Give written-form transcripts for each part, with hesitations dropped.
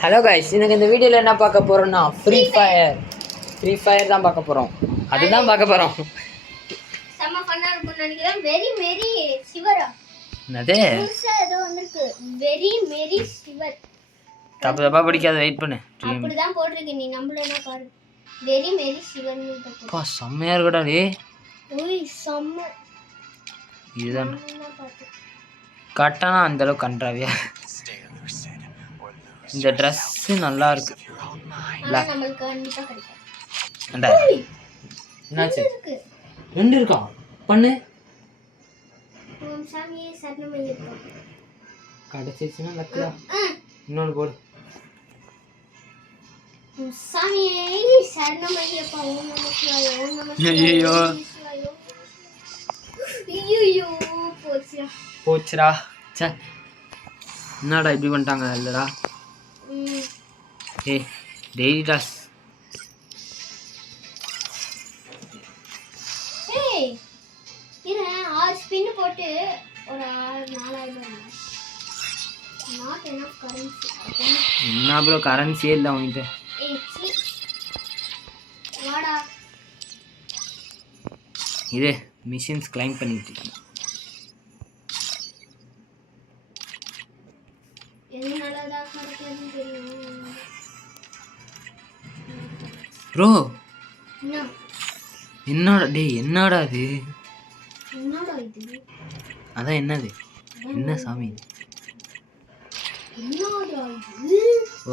Hello guys, எனக்கு இந்த வீடியோவில் என்ன பார்க்க போகிறோம்னா ஃப்ரீ ஃபயர் தான் பார்க்க போகிறோம். அதுதான் பார்க்க போகிறோம். செம்ம ஃபன்னா இருக்கும்னு நினைக்கிறேன். வெரி வெரி சிவரா என்னது புதுசா ஏதோ வந்திருக்கு. வெரி வெரி சிவர். தப்பா படிக்காத, வெயிட் பண்ணு. அப்படிதான் போட்டிருக்கு, நீ நம்பலன்னா பாரு. வெரி வெரி சிவர்னு போட்டு. பா செம்மையா இருக்குடா டேய். ஓய் செம்ம. இதுதான் கட்டனா அந்த அளவுக்கு கன்றாவியா. இந்த Dress நல்லா இருக்கு. black நமக்கு கண்டிப்பா கிடைக்கும். அண்டா என்னாச்சு? ரெண்டு இருக்கா? பண்ணு. சாமியே சரணமையப்பா. கடைசினா லக்குடா. இன்னொரு போடு. சாமியே சரணமையப்பா. ஓம் நம சிவாய. ஓம் நம சிவாய. ஐயோ ஐயோ போச்சுடா. சே என்னடா இப்படி பண்ணிட்டாங்க இல்லடா. ஏய் டெய்லி டாஸ். ஏய் இர 6 ஸ்பின் போட்டு ஒரு 4000 நாட் எனஃப் கரன்சி. என்ன ப்ரோ கரன்சியே இல்லை உன்கிட்ட. ஏய் வாடா. இது மிஷின்ஸ் கிளைம் பண்ணிட்டு இருக்கேன். எதனாலடா கரெக்டானு தெரியும் ப்ரோ. என்ன என்னடா டேய், என்னடா இது? என்னடா இது? அதான் என்னது? என்ன சாமி? என்னடா இது?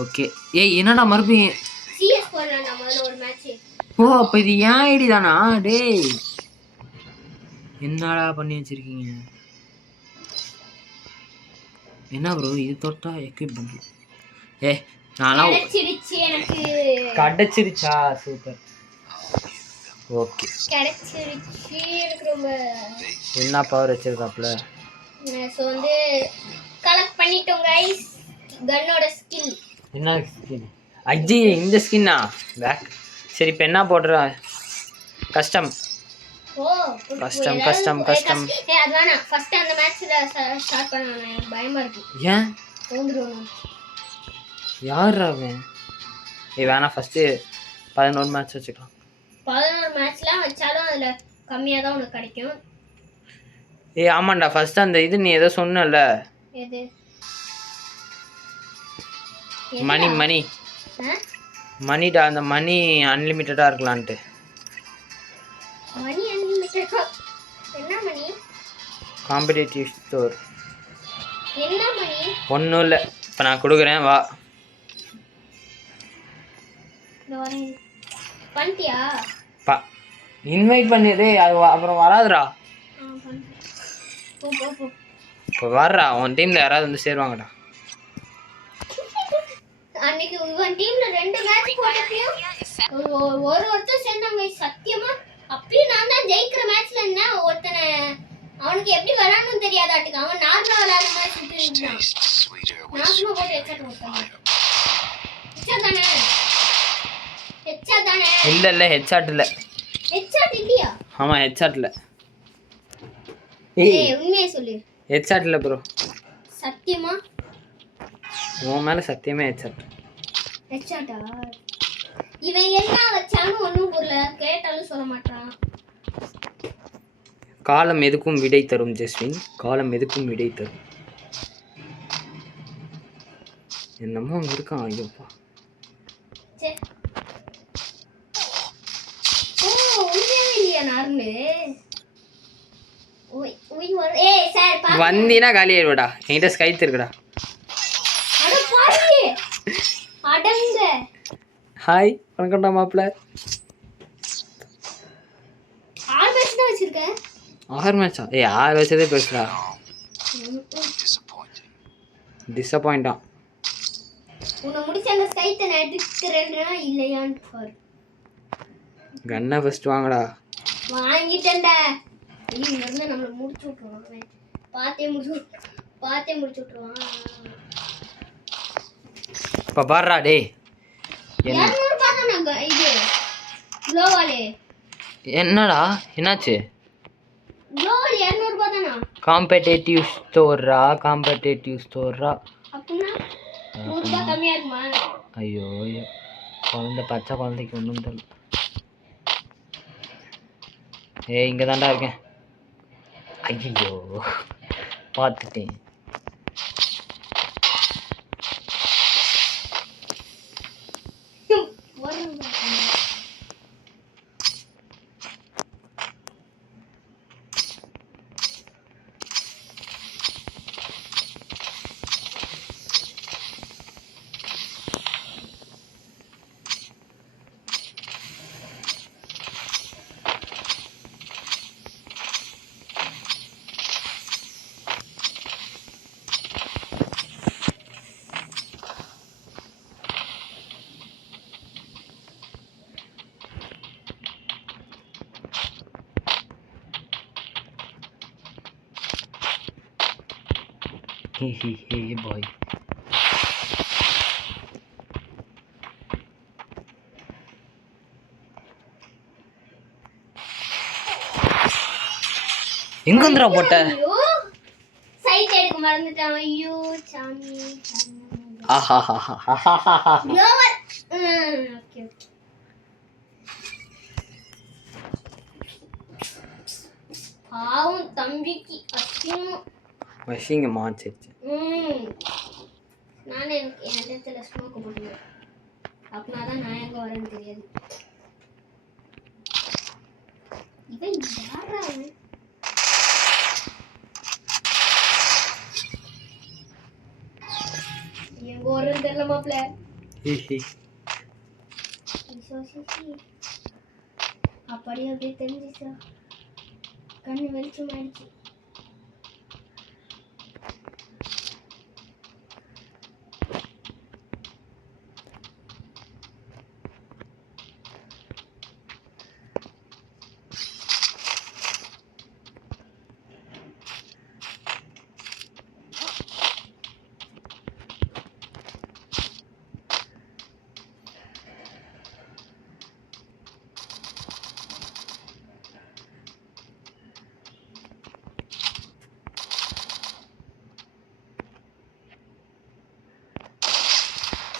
ஓகே. ஏய் என்னடா மறுபடியும் சிஎஸ் போறடா முதல்ல ஒரு மேட்ச். ஓ அப்ப இது ஏன் ஐடி தானா? டேய் என்னடா பண்ணி வச்சிருக்கீங்க? என்ன ப்ரோ இது தொட்டா எக்யூப் பண்ணு. ஏய் நானா கிடைச்சிடுச்சு எனக்கு. கிடைச்சிருச்சா? சூப்பர். ஓகே கிடைச்சிடுச்சு எனக்கு. ரொம்ப என்ன பவர் வச்சிருக்காப்ல. சோ வந்து கலெக்ட் பண்ணிட்டோம் गाइस கன்னோட ஸ்கில். என்ன ஸ்கின்? அஜி இந்த ஸ்கின்னா பேக். சரி இப்போ என்ன போடுற? கஸ்டம். ஓ கஸ்டம். ஏய் அது வேணா. ஃபர்ஸ்ட் அந்த மேட்ச்ல ஸ்டார்ட் பண்ணனும். எனக்கு பயமா இருக்கு. ஏன் தோந்துறோம். யார் அவன்? ஏய் வேணா ஃபர்ஸ்ட் 11 மேட்ச் வச்சுக்கலாம். 11 மேட்ச்லாம் வச்சாலும் அதுல கம்மியா தான் உனக்கு கிடைக்கும். ஏய் ஆமாண்டா ஃபர்ஸ்ட் அந்த இது நீ ஏதோ சொன்னல. எது? மணி மணிடா. அந்த மணி அன்லிமிட்டடா இருக்கலாம்ட்டு. மணி அன்லிமிட்டட்? என்ன மணி? Competitive store. என்ன மணி? ஒன்றும் இல்லை. இப்போ நான் கொடுக்குறேன் வா. பண்ணிட்டியா? இன்வைட் பண்ணியதே அது அப்புறம் வராதுடா. இப்போ வர்றா. உன் டீமில் யாராவது வந்து சேருவாங்கடா. அன்னைக்கு உன் டீம்ல 2 மேட்ச் போட்டப்பையும் ஒருத்தர் சேர்ந்தாங்க. சத்தியமா அப்பயும் நான் தான் ஜெயிக்கிற மேட்ச்ல இருந்தேன். ஒருத்தனை அவனுக்கு எப்படி விளையாடணும்னு தெரியாதாட்டுக்கு அவன் நார்மலா விளையாடுற மாதிரி சுட்டு இருந்தான். நார்மலா போட்டு ஹெட்ஷாட் போட்டான். ஹெட்ஷாட் தானே? இல்லை ஹெட்ஷாட் இல்லை. ஹெட்ஷாட் இல்லையா? ஆமாம் ஹெட்ஷாட் இல்லை. ஏய் உண்மையை சொல்லு. ஹெட்ஷாட் இல்லை ப்ரோ. சத்தியமா? உன் மேலே சத்தியமே ஹெட்ஷாட். ஹெட்ஷாட்டா? இவன் என்ன வச்சாலும் ஒன்றும் புரியல. கேட்டாலும் சொல்ல மாட்டான். காலம் எதுக்கும் விடை தரும் ஜெஸ்வின். காலம் எதுக்கும் விடை தரும். என்னமோ அங்கே இருக்கான். ஐயோப்பா. வந்தீனா காலி ஆயிடுவாடா. என்கிட்ட ஸ்கைத் இருக்குடா. ஹாய் வணக்கம்டா மாப்பிள்ள. 6 மேட்ச் தான் வச்சிருக்கேன். 6 மேட்சா? ஏய் 6 வச்சதே பெருசுடா. டிசப்பாயிண்டா. உன்னை முடிச்ச அந்த ஸ்கைத்தை நான் எடுக்கிறேன்னா இல்லையான்னு பாரு. கன்னை ஃபர்ஸ்ட் வாங்கடா. வாங்கிட்டேன்டா. ஐயோ இருந்து நம்மள முடிச்சு விட்டுருவான். பார்த்தே முடிச்சு விட்டுருவான். இப்போ பாடுறா டேய். 200 பாத்தானாங்க இது க்ளோவாலே. என்னடா என்னாச்சு? க்ளோவால் 200 பாத்தானா? காம்படிட்டிவ் ஸ்டோரா? அப்படினா ₹100 கம்மியா இருக்குமா? ஐயோ ஐயோ, குழந்தை பச்சை குழந்தைக்கு ஒன்றும் தெரியல. ஏய் இங்கே தாண்டா இருக்கேன். ஐயோ பார்த்துட்டேன். Hey boy. எங்க வந்துடா போட்ட? சைட் எடுக்க மறந்துட்டேன். ஐயோ சாமி. ஓகே பாவம் தம்பிக்கு அசிங்கமா சரி. நானே எனக்கு என் இடத்துல ஸ்மோக் போட்டுருவேன். அப்படின்னா தான் நான் எங்க வரேன்னு தெரியாது. இவன் யாரா அவன்? எங்க வரேன்னு தெரியல மாப்ள. அப்படியே அப்படியே தெரிஞ்சிச்சா? கண்ணு வெளிச்சமாயிடுச்சு.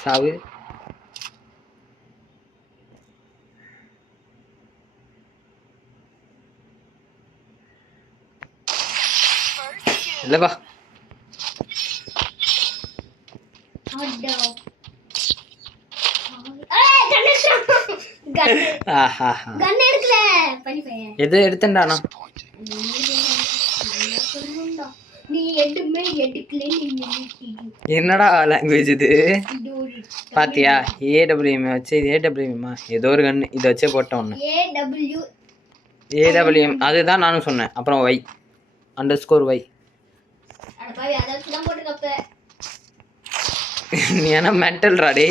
சாவு. இல்லப்பா எது எடுத்தேன்டா நான். என்னடா லாங்குவேஜ் இது பாத்தியா? ஏடபிள்யூஎம் வச்சு இது ஏடபிள்யூஎம்மா ஏதோ ஒரு கன்று இதை வச்சே போட்டோம் ஒன்று. ஏடபிள்யூஎம் அதுதான் நானும் சொன்னேன். அப்புறம் ஒய் _y. நீ என்ன மென்டல் ராடே?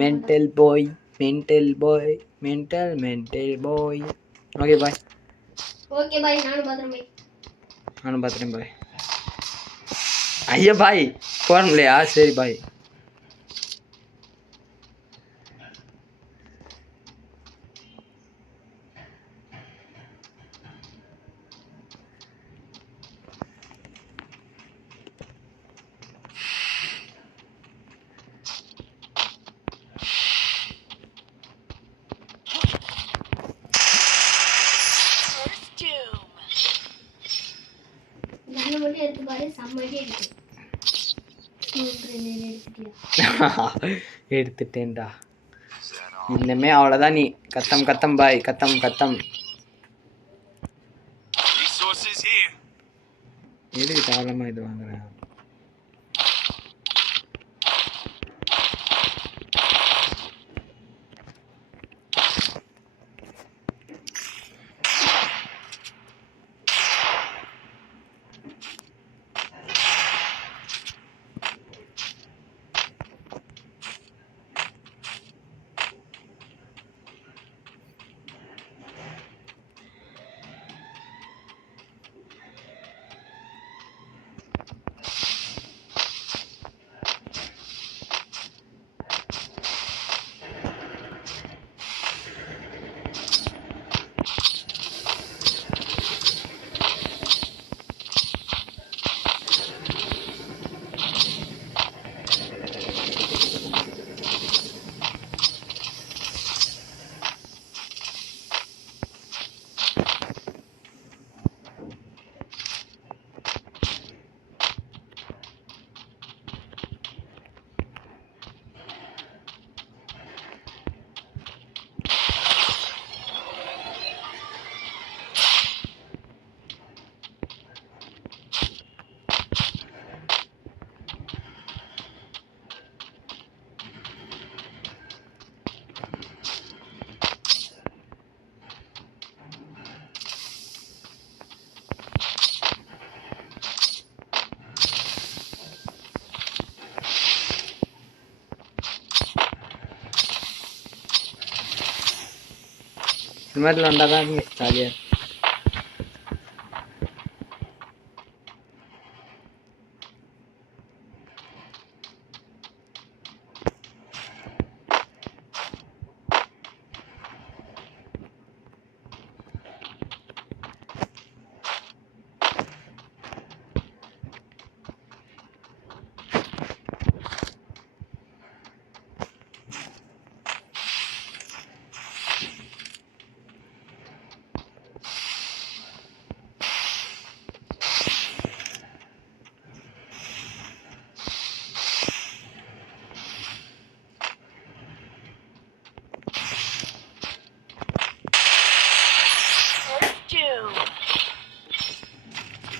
மென்டல் பாய் மென்டல் பாய் மென்டல் பாய். ஓகே பாய். ஓகே பாய். நானும் பார்த்துட்டேன் பாய். ஐயா பாய் போகணும் இல்லையா? சரி பாய். எடுத்துட்டேன்டா. இனிமே அவ்வளோதான். நீ கத்தம் பாய் கத்தம். எதுக்கு தாராளமாக இது வாங்குறேன்? இந்த மாதிரிலாம் வந்தால் தான் ஜாலியாக.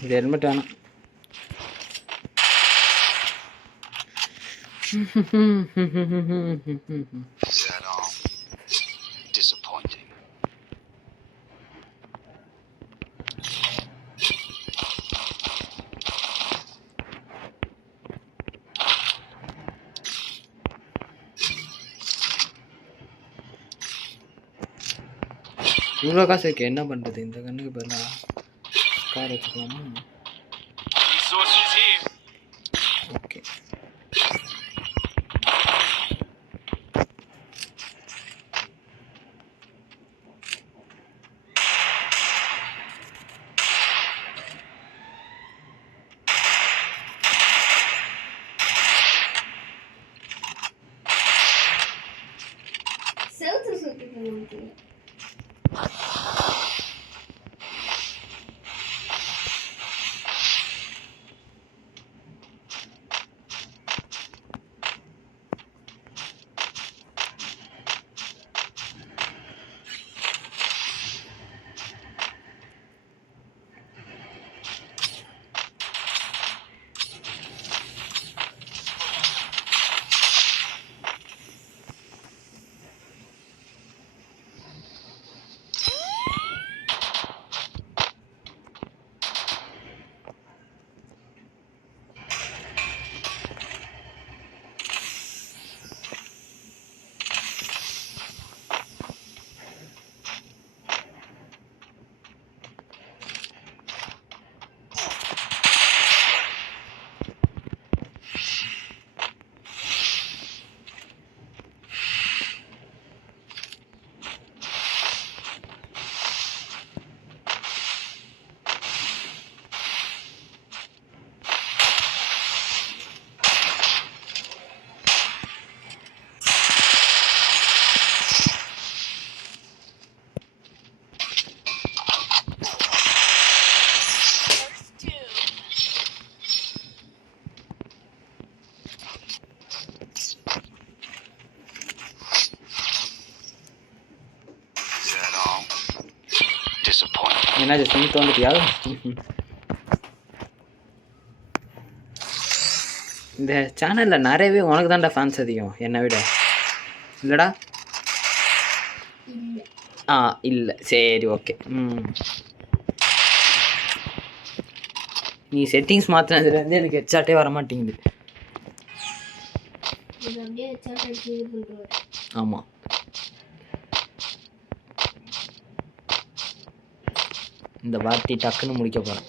இது ஹெல்மெட் வேணாம். Is that all? Disappointing. இவ்வளோ காசு இருக்கு, என்ன பண்ணுறது? இந்த கண்ணுக்கு பதிலாக கார் வச்சுக்கலாமா? Resources here. ஓகே. செவுத்து சுத்திட்டு இருக்கு. Is that all? Disappointing. என்ன ஜஸ்ட் தோந்துட்டியா? இந்த சேனலில் நிறையவே உனக்கு தான்டா ஃபேன்ஸ் அதிகம் என்னை விட, இல்லைடா? இல்ல. ஆ இல்லை, சரி ஓகே. நீ செட்டிங்ஸ் மாற்றினதுலேருந்து எனக்கு ஹெட்ஷாட்டே வர மாட்டேங்குது. இது அப்படியே ஹெட்ஷாட் அடிச்சு இது பண்ணுவாரு. ஆமாம், இந்த வார்த்தை டக்குன்னு முடிக்க போகிறேன்.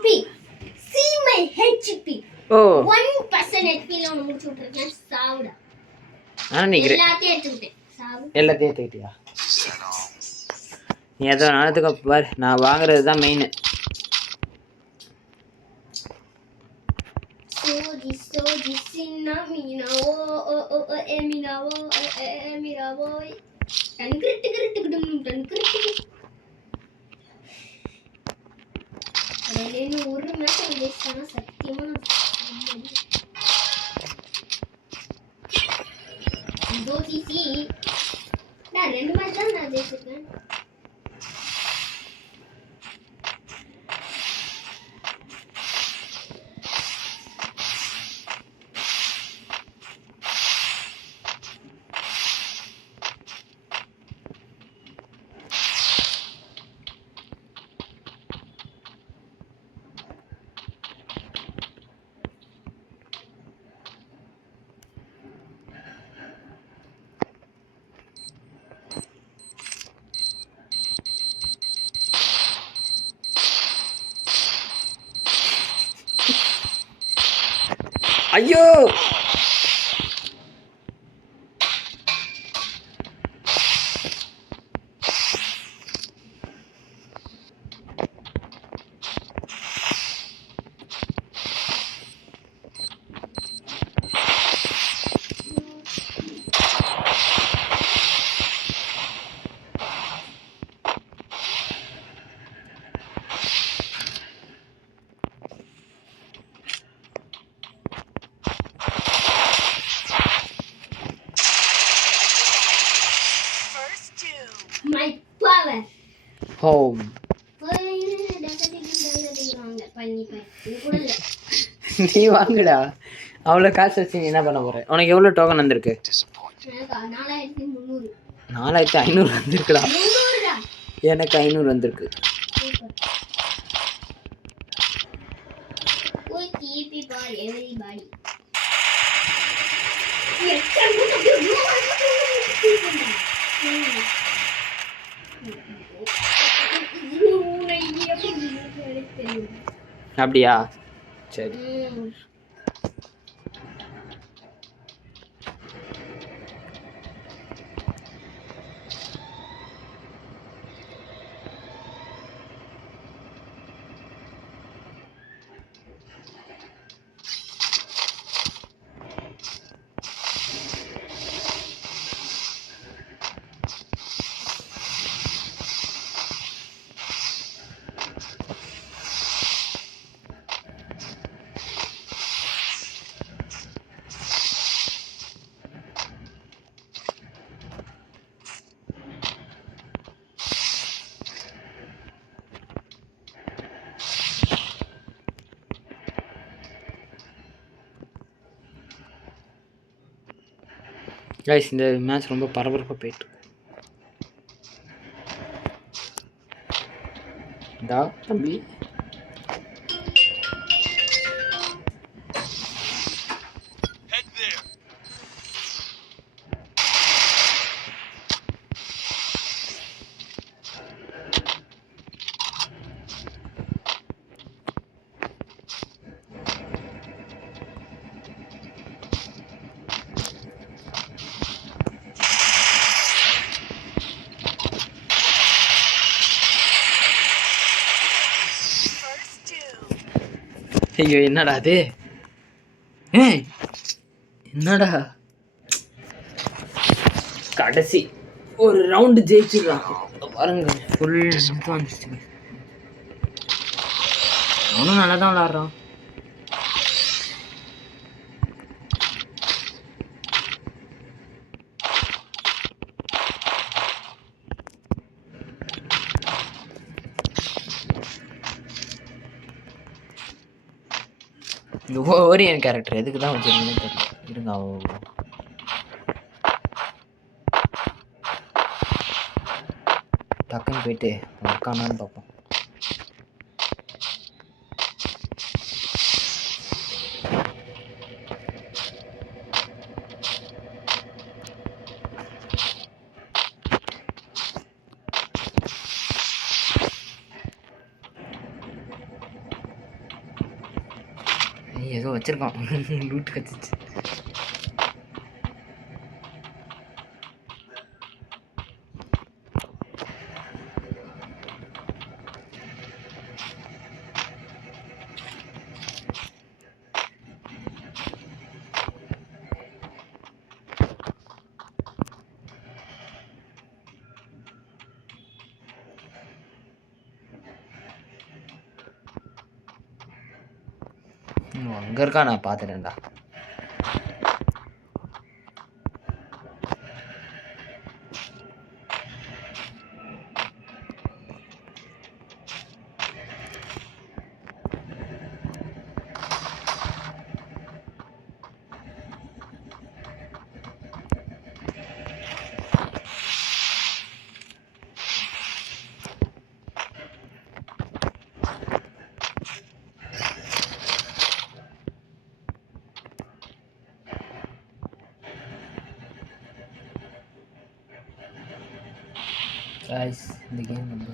ஹெச்பி see my ஹெச்பி ஓ 1% ஹெச்பில ஒன்று முடிச்சு விட்டுருக்கேன். சாவுடா. ஆனால் நீ எல்லாத்தையும் எடுத்துக்கிட்டேன். சாவு. எல்லாத்தையும் ஏற்றுக்கிட்டியா? Is that all? நீ ஏதோ நாளத்துக்கு பார், நான் வாங்குறது தான் main. Soji sinna mina o emina o emira boy. Tan கிரிட்டு. அதேன்னு ஒரு மேட்ச் ஜெயிச்சானா சத்தியமா தோசிசி நான் 2 மேட்ச் தான் நான் ஜெயிச்சிருக்கேன். ஐயோ My power. ஹோம். நீ வாங்குடா. அவ்வளோ காசு வச்சு நீ என்ன பண்ண போற? உனக்கு எவ்வளோ டோக்கன் வந்திருக்கு? Disappointed. 4300. 4500 வந்திருக்குடா. எனக்கு 500 வந்திருக்கு. Keep it for everybody. அப்படியா? சரி. கைஸ், இந்த மேட்ச் ரொம்ப பரபரப்பாக போயிட்டு இந்தா தம்பி. Head there. ஐயோ, என்னடா அது? என்னடா கடைசி ஒரு ரவுண்டு ஜெயிச்சிடலாம் பாருங்க. ஃபுல் வந்துச்சு. அவனும் நல்லா தான் விளாட்றான். இந்த ஓரியன் கேரக்டர் எதுக்கு தான் வச்சிருக்கீங்கன்னு தெரியல. இருங்க, டக்குன்னு போயிட்டு உட்கானான்னு பார்ப்போம். ஏதோ வச்சிருக்கான் லூட் கத்துச்சு. அங்கே இருக்கா, நான் பார்த்துட்டேன்டா. காய்ஸ் இந்த கேம் நம்ம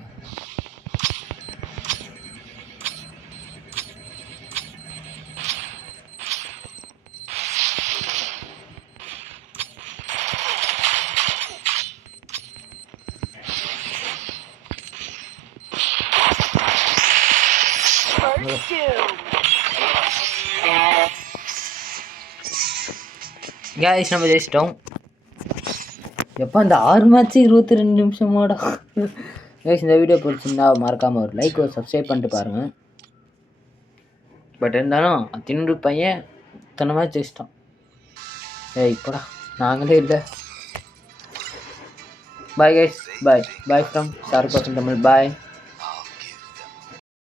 காய்ஸ் நம்ம ஜெயிச்சிட்டோம். எப்போ அந்த 6 மேட்ச்சு 22 நிமிஷமோட. கைஸ் இந்த வீடியோ பிடிச்சிருந்தா மறக்காமல் ஒரு லைக் ஒரு சப்ஸ்கிரைப் பண்ணிட்டு பாருங்கள். பட் இருந்தாலும் தின்னு பையன் இத்தனை மேட்ச் ஜெயிச்சிட்டோம். இப்போடா நாங்களே இல்லை. Bye guys, bye bye from sir Tamil. Bye.